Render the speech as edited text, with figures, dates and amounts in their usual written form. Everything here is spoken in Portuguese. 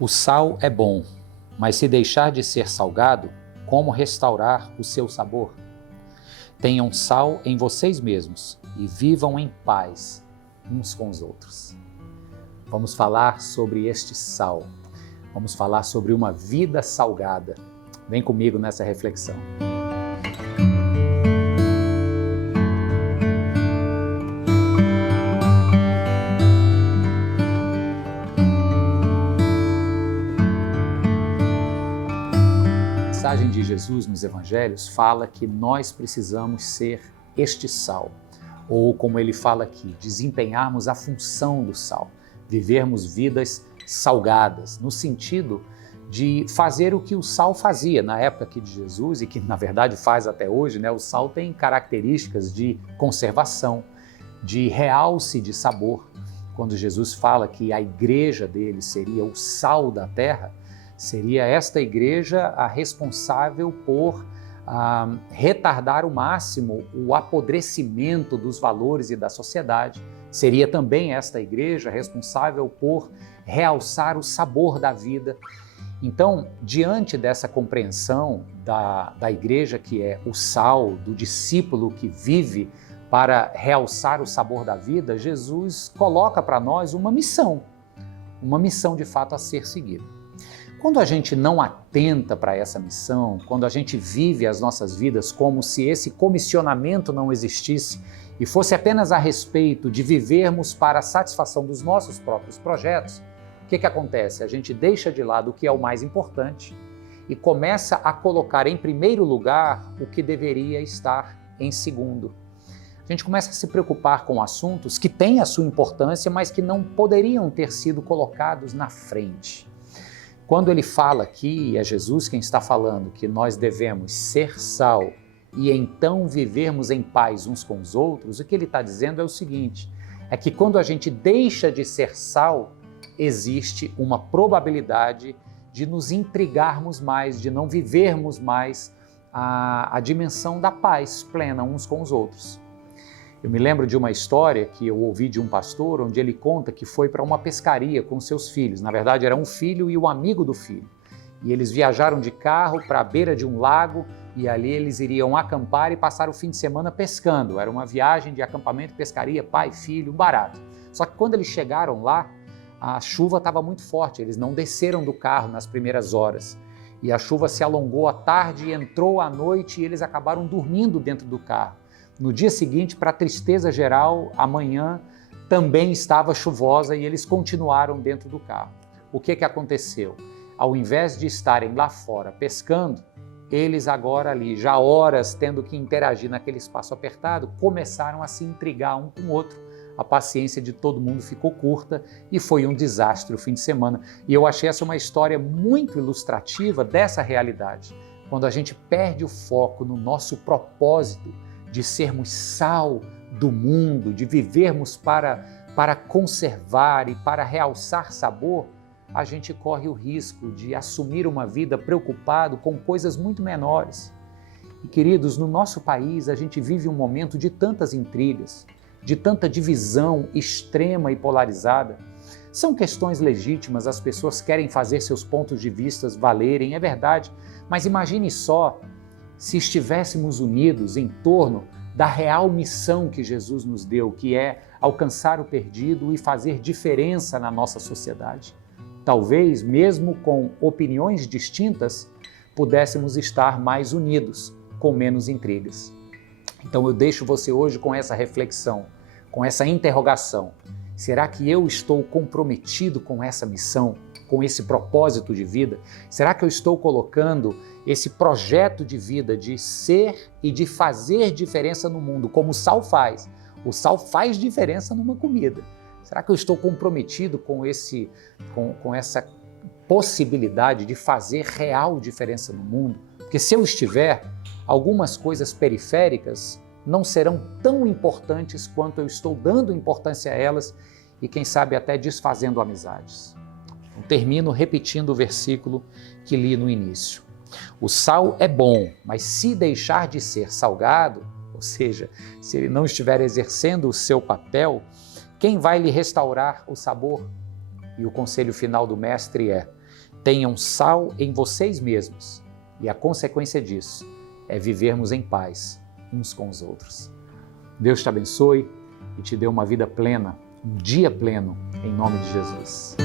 O sal é bom, mas se deixar de ser salgado, como restaurar o seu sabor? Tenham sal em vocês mesmos e vivam em paz uns com os outros. Vamos falar sobre este sal. Vamos falar sobre uma vida salgada. Vem comigo nessa reflexão. A mensagem de Jesus nos evangelhos fala que nós precisamos ser este sal, ou como ele fala aqui, desempenharmos a função do sal, vivermos vidas salgadas, no sentido de fazer o que o sal fazia na época aqui de Jesus e que na verdade faz até hoje, né? O sal tem características de conservação, de realce de sabor. Quando Jesus fala que a igreja dele seria o sal da terra, seria esta igreja a responsável por retardar ao máximo o apodrecimento dos valores e da sociedade. Seria também esta igreja responsável por realçar o sabor da vida. Então, diante dessa compreensão da igreja que é o sal, do discípulo que vive para realçar o sabor da vida, Jesus coloca para nós uma missão de fato a ser seguida. Quando a gente não atenta para essa missão, quando a gente vive as nossas vidas como se esse comissionamento não existisse e fosse apenas a respeito de vivermos para a satisfação dos nossos próprios projetos, o que acontece? A gente deixa de lado o que é o mais importante e começa a colocar em primeiro lugar o que deveria estar em segundo. A gente começa a se preocupar com assuntos que têm a sua importância, mas que não poderiam ter sido colocados na frente. Quando ele fala aqui, e é Jesus quem está falando, que nós devemos ser sal e então vivermos em paz uns com os outros, o que ele está dizendo é o seguinte, é que quando a gente deixa de ser sal, existe uma probabilidade de nos intrigarmos mais, de não vivermos mais a dimensão da paz plena uns com os outros. Eu me lembro de uma história que eu ouvi de um pastor, onde ele conta que foi para uma pescaria com seus filhos. Na verdade, era um filho e o amigo do filho. E eles viajaram de carro para a beira de um lago e ali eles iriam acampar e passar o fim de semana pescando. Era uma viagem de acampamento e pescaria, pai, filho, um barato. Só que quando eles chegaram lá, a chuva estava muito forte, eles não desceram do carro nas primeiras horas. E a chuva se alongou à tarde, entrou à noite e eles acabaram dormindo dentro do carro. No dia seguinte, para a tristeza geral, a manhã também estava chuvosa e eles continuaram dentro do carro. O que aconteceu? Ao invés de estarem lá fora pescando, eles agora ali, já horas tendo que interagir naquele espaço apertado, começaram a se intrigar um com o outro. A paciência de todo mundo ficou curta e foi um desastre o fim de semana. E eu achei essa uma história muito ilustrativa dessa realidade. Quando a gente perde o foco no nosso propósito, de sermos sal do mundo, de vivermos para conservar e para realçar sabor, a gente corre o risco de assumir uma vida preocupado com coisas muito menores. E queridos, no nosso país a gente vive um momento de tantas intrigas, de tanta divisão extrema e polarizada. São questões legítimas, as pessoas querem fazer seus pontos de vista valerem, é verdade, mas imagine só se estivéssemos unidos em torno da real missão que Jesus nos deu, que é alcançar o perdido e fazer diferença na nossa sociedade. Talvez, mesmo com opiniões distintas, pudéssemos estar mais unidos, com menos intrigas. Então eu deixo você hoje com essa reflexão, com essa interrogação. Será que eu estou comprometido com essa missão, com esse propósito de vida? Será que eu estou colocando esse projeto de vida de ser e de fazer diferença no mundo, como o sal faz? O sal faz diferença numa comida. Será que eu estou comprometido com essa possibilidade de fazer real diferença no mundo? Porque se eu estiver, algumas coisas periféricas não serão tão importantes quanto eu estou dando importância a elas e, quem sabe, até desfazendo amizades. Eu termino repetindo o versículo que li no início. O sal é bom, mas se deixar de ser salgado, ou seja, se ele não estiver exercendo o seu papel, quem vai lhe restaurar o sabor? E o conselho final do mestre é: Tenham sal em vocês mesmos, e a consequência disso é vivermos em paz uns com os outros. Deus te abençoe e te dê uma vida plena, um dia pleno, em nome de Jesus.